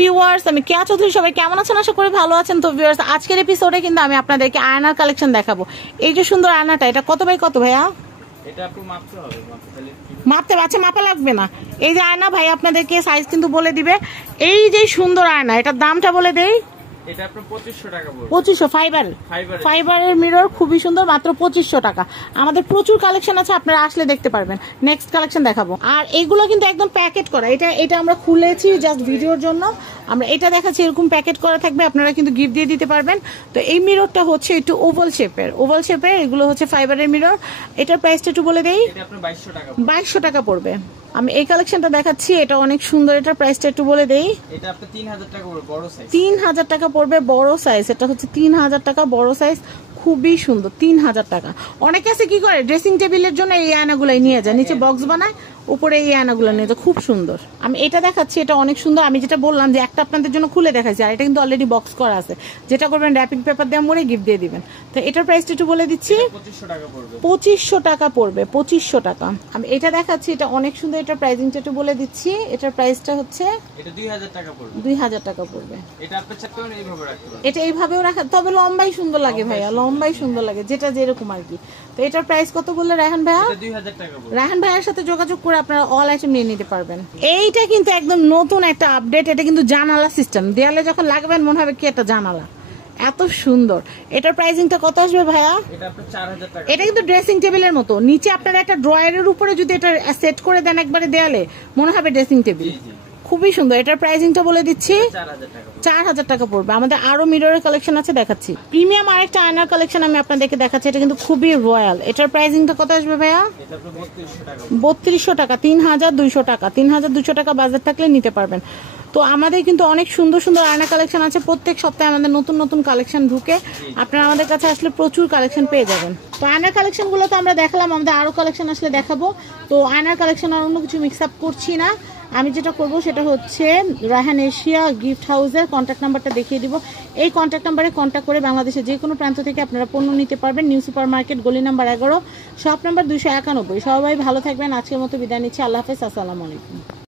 Viewers, আমি কেয়া চৌধুরী। সবাই কেমন আছেন? আশা করি ভালো আছেন। তো ভিউয়ার্স, আজকের এপিসোডে কিন্তু আমি আপনাদেরকে আয়নার কালেকশন দেখাবো। এই যে সুন্দর আয়নাটা, এটা কত বাই কত ভাইয়া? এটা আপু মাপতে হবে, মাপতে আচ্ছা মাপা লাগবে না। এই যে আয়না ভাই আপনাদেরকে সাইজ কিন্তু বলে দিবে। এই যে সুন্দর আয়না, এটার দামটা বলে দেই। এটা আপনার 2500 টাকা পড়বে। 2500 ফাইবারের মিরর, খুবই সুন্দর, মাত্র 2500 টাকা। আমাদের প্রচুর কালেকশন আছে, আপনারা আসলে দেখতে পারবেন। নেক্সট কালেকশন দেখাবো। আর এগুলো কিন্তু একদম প্যাকেট করা। এটা আমরা খুলেছি জাস্ট ভিডিওর জন্য। আমরা এটা দেখাচ্ছি, এরকম প্যাকেট করা থাকবে, আপনারা কিন্তু গিফট দিয়ে দিতে পারবেন। তো এই মিররটা হচ্ছে একটু ওভাল শেপের, এগুলো হচ্ছে ফাইবারের মিরর। এটার প্রাইসটা একটু বলে দেই। এটা আপনার 2200 টাকা পড়বে। আমি এই কালেকশনটা দেখাচ্ছি, এটা অনেক সুন্দর। এটার প্রাইসটা একটু বলে দেই। এটা আপনার 3000 টাকা পড়বে, বড় সাইজ। 3000 টাকা পড়বে, বড় সাইজ। এটা হচ্ছে 3000 টাকা, বড় সাইজ, খুবই সুন্দর। 3000 টাকা। অনেকে আছে কি করে, ড্রেসিং টেবিলের জন্য এই আয়নাগুলাই নিয়ে যায়, নিচে বক্স বানায়, উপরে এই আয়নাগুলো নিয়ে যায়, খুব সুন্দর। আমি এটা দেখাচ্ছি, এটা অনেক সুন্দর। আমি যেটা বললাম যে একটা আপনাদের জন্য খুলে দেখাচ্ছি, আর এটা কিন্তু অলরেডি বক্স করা আছে। যেটা করবেন র্যাপিং পেপার দিয়ে মুড়ে গিফট দিয়ে দিবেন। তো এটার প্রাইসটা একটু বলে দিচ্ছি। 2500 টাকা পড়বে। 2500 টাকা পড়বে, 2500 টাকা। আমি এটা দেখাচ্ছি, এটা অনেক সুন্দর। এটার প্রাইসিংটা একটু বলে দিচ্ছি। এটার প্রাইসটা হচ্ছে এটা 2000 টাকা পড়বে। 2000 টাকা পড়বে। এটা আপনি চাইলে এইভাবে রাখতে পারেন। এটা এইভাবেও রাখা, তবে লম্বাই সুন্দর লাগে ভাইয়া, লম্বাই সুন্দর লাগে, যেটা যেরকম আর কি। তো এটার প্রাইস কত বললে রায়হান ভাইয়া? এটা 2000 টাকা পড়বে। রায়হান ভাইয়ের সাথে যোগাযোগ করে আপনারা অল আইটেম নিয়ে নিতে পারবেন। এইটা কিন্তু একদম নতুন একটা আপডেট। এটা কিন্তু জানালা সিস্টেম, দেয়ালে যখন লাগবেন মনে হবে কি একটা জানালা, এত সুন্দর। এটার প্রাইসিংটা কত আসবে ভাইয়া? এটা আপনার 4000 টাকা। এটা কিন্তু ড্রেসিং টেবিলের মতো, নিচে আপনারা একটা ড্রয়ারের উপরে যদি এটা সেট করে দেন একবারে দেয়ালে, মনে হবে ড্রেসিং টেবিল। খুবই সুন্দর। এটার প্রাইসিংটা বলে দিচ্ছি, 4000 টাকা পড়বে। আমাদের আরো মিররের কালেকশন আছে, দেখাচ্ছি। প্রিমিয়াম আরেকটা আয়নার কালেকশন আমি আপনাদেরকে দেখাচ্ছি। এটা কিন্তু খুবই রয়্যাল। এটার প্রাইসিংটা কত আসবে ভাইয়া? এটা আপনার 3200 টাকা। 3200 টাকা, 3200 টাকা। 3200 টাকা বাজার থাকলে নিতে পারবেন। তো আমাদের কিন্তু অনেক সুন্দর সুন্দর আয়না কালেকশন আছে। প্রত্যেক সপ্তাহে আমাদের নতুন নতুন কালেকশন ঢুকে, আপনারা আমাদের কাছে আসলে প্রচুর কালেকশন পেয়ে যাবেন। তো আয়নার কালেকশন গুলো তো আমরা দেখালাম, আমাদের আরো কালেকশন আসলে দেখাবো। তো আয়নার কালেকশন আর অন্য কিছু মিক্স আপ করছি না। আমি যেটা করব সেটা হচ্ছে রায়হান এশিয়া গিফট হাউসের কন্ট্যাক্ট নাম্বারটা দেখিয়ে দিব। এই কন্ট্যাক্ট নাম্বারে কন্ট্যাক্ট করে বাংলাদেশের যে কোনো প্রান্ত থেকে আপনারা পণ্য নিতে পারবেন। নিউ সুপার মার্কেট, গলি নাম্বার 11, শপ নাম্বার 291। সবাই ভালো থাকবেন। আজকের মতো বিদায় নিচ্ছি। আল্লাহ হাফেজ, আসসালামু আলাইকুম।